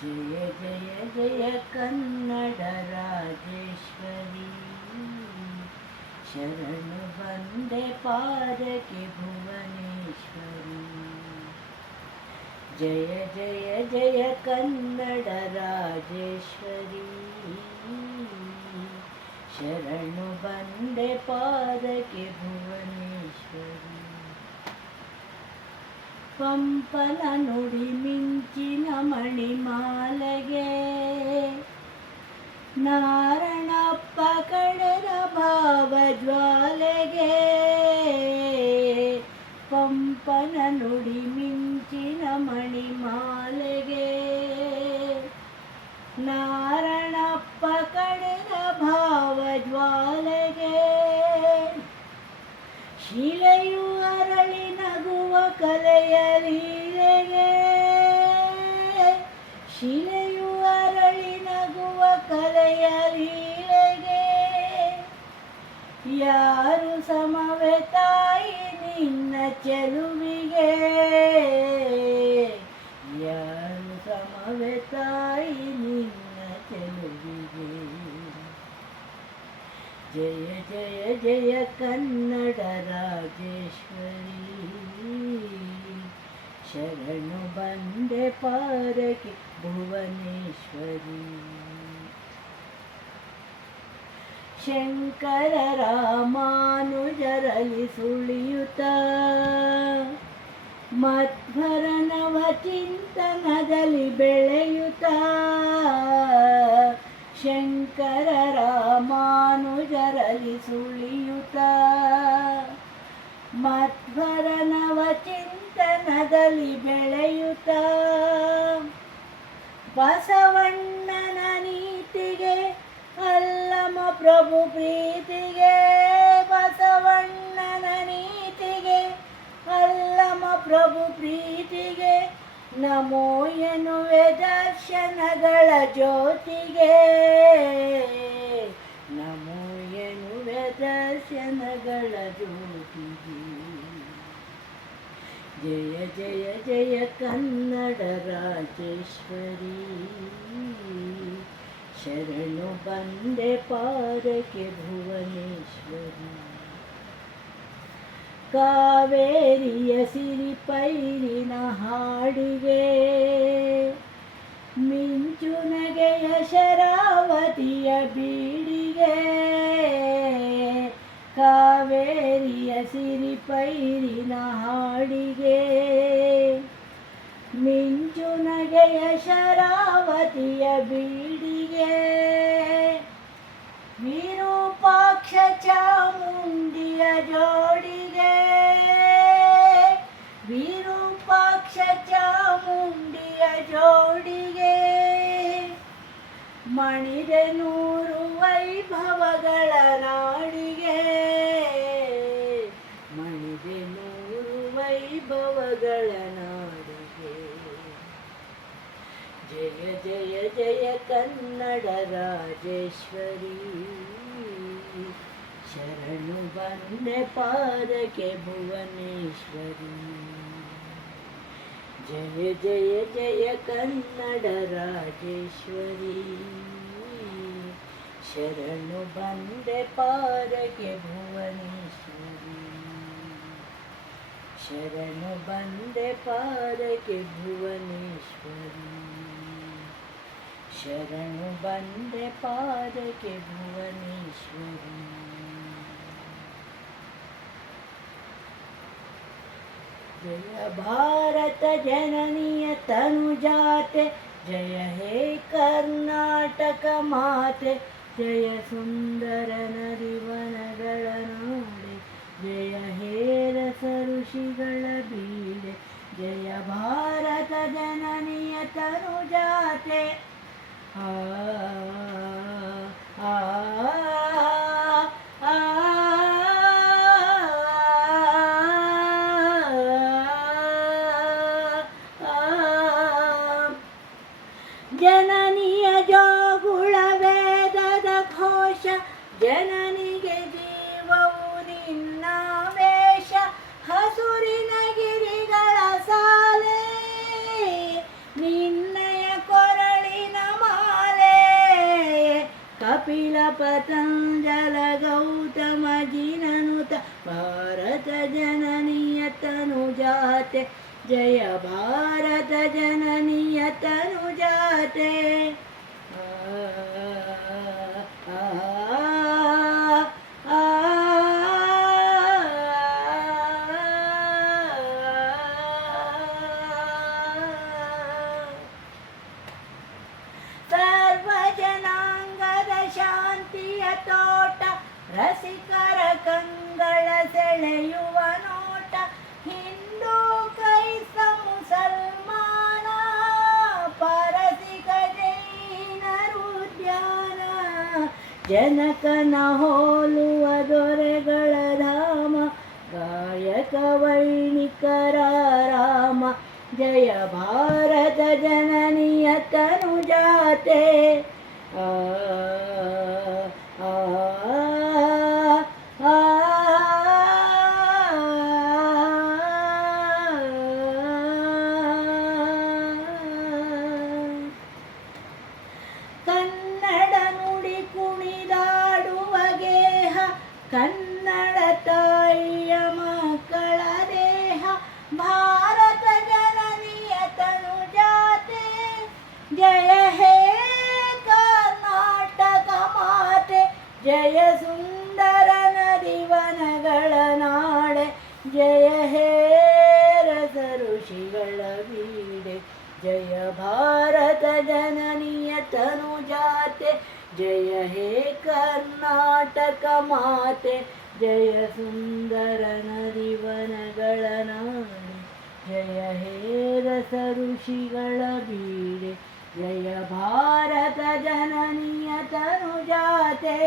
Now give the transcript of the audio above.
ಜಯ ಜಯ ಜಯ ಕನ್ನಡ ರಾಜೇಶ್ವರಿ, ಶರಣು ಬಂದೆ ಪಾದಕ್ಕೆ ಭುವನೇಶ್ವರಿ. ಜಯ ಜಯ ಜಯ ಕನ್ನಡ ರಾಜೇಶ್ವರಿ, ಶರಣು ಬಂದೆ ಪಾದಕ್ಕೆ ಭುವನೇಶ್ವರಿ. ಪಂಪನ ನುಡಿ ಮಿಂಚಿನ ಮಣಿಮಾಲೆಗೆ, ನಾರಣಪ್ಪ ಕಡೆದ ಭಾವಜ್ವಾಲೆಗೆ. ಪಂಪನ ನುಡಿ ಮಿಂಚಿನ ಮಣಿಮಾಲೆಗೆ, ನಾರಣಪ್ಪ ಕಡೆದ ಭಾವಜ್ವಾಲೆಗೆ. ಶಿಲೆಯು ಅರಳಿ ನಗುವ ಕಲೆಯ ಲೀಲೆಗೆ, ಶಿಲೆಯು ಅರಳಿ ನಗುವ ಕಲೆಯ ಲೀಲೆಗೆ. ಯಾರು ಸಮವೇ ತಾಯಿ ನಿನ್ನ ಚೆಲುವಿಗೆ, ಯಾರು ಸಮವೇ ತಾಯಿ ನಿನ್ನ ಚೆಲುವಿಗೆ. ಜಯ ಜಯ ಜಯ ಕನ್ನಡ ರಾಜೇಶ್ವರಿ, ಶರಣು ಬಂದೆ ಪಾದಕ್ಕೆ ಭುವನೇಶ್ವರಿ. ಶಂಕರ ರಾಮಾನುಜರಲಿ ಸುಳಿಯುತ್ತ, ಮಧ್ವರನವ ಚಿಂತನದಲ್ಲಿ ಬೆಳೆಯುತ್ತ. ಶಂಕರ ರಾಮಾನುಜರಲಿ ಸುಳಿಯುತ್ತ, ಮಧ್ವರನವ ಚಿಂತನದಲ್ಲಿ ಬೆಳೆಯುತ್ತ. ಬಸವಣ್ಣನ ನೀತಿಗೆ ಅಲ್ಲಮ ಪ್ರಭು ಪ್ರೀತಿಗೆ, ಬಸವಣ್ಣನ ನೀತಿಗೆ ಅಲ್ಲಮ ಪ್ರಭು ಪ್ರೀತಿಗೆ. ನಮೋ ಎನ್ನುವೆ ದರ್ಶನಗಳ ಜ್ಯೋತಿಗೆ, ನಮೋ ಎನ್ನುವೆ ದರ್ಶನಗಳ ಜ್ಯೋತಿಗೆ. ಜಯ ಜಯ ಜಯ ಕನ್ನಡ ರಾಜೇಶ್ವರಿ, ಶರಣು ಬಂದೆ ಪಾದಕ್ಕೆ ಭುವನೇಶ್ವರಿ. ಕಾವೇರಿಯ ಸಿರಿಪೈರಿನ ಹಾಡಿಗೆ, ಮಿಂಚು ನಗೆಯ ಶರಾವತಿಯ ಬೀಡಿಗೆ. ಕಾವೇರಿಯ ಸಿರಿಪೈರಿನ ಹಾಡಿಗೆ, ಮಿಂಚು ನಗೆಯ ಶರಾವತಿಯ ಬೀಡಿಗೆ. ವಿರೂಪಾಕ್ಷ ಚಾಮುಂಡಿಯ ಜೋಡಿಗೆ, ವಿರೂಪಾಕ್ಷ ಚಾಮುಂಡಿಯ ಜೋಡಿಗೆ. ಮಣಿದೆ ನೂರು ವೈಭವಗಳ ನಾಡಿಗೆ, ಮಣಿದೆ ನೂರು ವೈಭವಗಳ ನಾಡಿಗೆ. ಜಯ ಜಯ ಜಯ ಕನ್ನಡ ರಾಜೇಶ್ವರಿ, ಶರಣು ಬಂದೆ ಪಾದಕ್ಕೆ ಭುವನೇಶ್ವರಿ. ಜಯ ಜಯ ಜಯ ಕನ್ನಡ ರಾಜೇಶ್ವರಿ, ಶರಣು ಬಂದೆ ಪಾದಕ್ಕೆ ಭುವನೇಶ್ವರಿ. ಶರಣು ಬಂದೆ ಪಾದಕ್ಕೆ ಭುವನೇಶ್ವರಿ, ಶರಣು ಬಂದೆ ಪಾದಕ್ಕೆ ಭುವನೇಶ್ವರಿ. ಜಯ ಭಾರತ ಜನನಿಯ ತನುಜಾತೆ, ಜಯ ಹೇ ಕರ್ನಾಟಕ ಮಾತೆ. ಜಯ ಸುಂದರ ನರಿವನಗಳ ನೋಡೆ, ಜಯ ಹೇ ರಸ ಋಷಿಗಳ ಬೀಡೆ. ಜಯ ಭಾರತ ಜನನಿಯ ತನುಜಾತೆ. ಆ ಆ ಜನನಿಯ ಜೋಗುಳ ವೇದದ ಘೋಷ, ಜನನಿಗೆ ಜೀವವು ನಿನ್ನ ವೇಷ. ಹಸುರಿನ ಗಿರಿಗಳ ಸಾಲೆ, ನಿನ್ನಯ ಕೊರಳ पतञ्जल गौतम जिननुत भारत जननीय तनुजाते जय भारत जननीय तनुजाते ಸರ್ವಜನಾಂಗದ ಶಾಂತಿಯ ತೋಟ ರಸಿಕರ ಕಂಗಳ ಸೆಳೆಯುವ ನೋಟ ಹಿಂದೂ ಕ್ರೈಸ್ತ ಮುಸಲ್ಮಾನ ಪಾರಸಿಕ ಜೈನರು ಧ್ಯಾನ ಜನಕನ ಹೋಲುವ ದೊರೆಗಳ ಧಾಮ ಗಾಯಕ ವೈಣಿಕರ ರಾಮ जय भारत जननीय तनुजाते आ आ आ ಕನ್ನಡ ನುಡಿ ಕುಣಿದಾಡುವ ಗೇಹ ಕನ್ನಡ ತಾಯಿಯ ಮಕ್ಕಳ ದೇಹ ಭಾರತ ಜನನಿಯ ತನುಜಾತೆ ಜಯ ಹೇ ಕರ್ನಾಟಕ ಮಾತೆ ಜಯ ಸುಂದರ ನದಿವನಗಳ ನಾಡೆ ಜಯ ಹೇ ರಸ ಋಷಿಗಳ ಬೀಡೆ ಜಯ ಭಾರತ ಜನನಿಯ ತನುಜಾತೆ ಜಯ ಹೇ ಕರ್ನಾಟಕ ಮಾತೆ ಜಯ ಸುಂದರ ನದಿವನಗಳ ನಾಡೆ ಜಯ ಹೇ ರಸ ಋಷಿಗಳ ಬೀಡೆ ಜಯ ಭಾರತ ಜನನಿಯ ತನುಜಾತೆ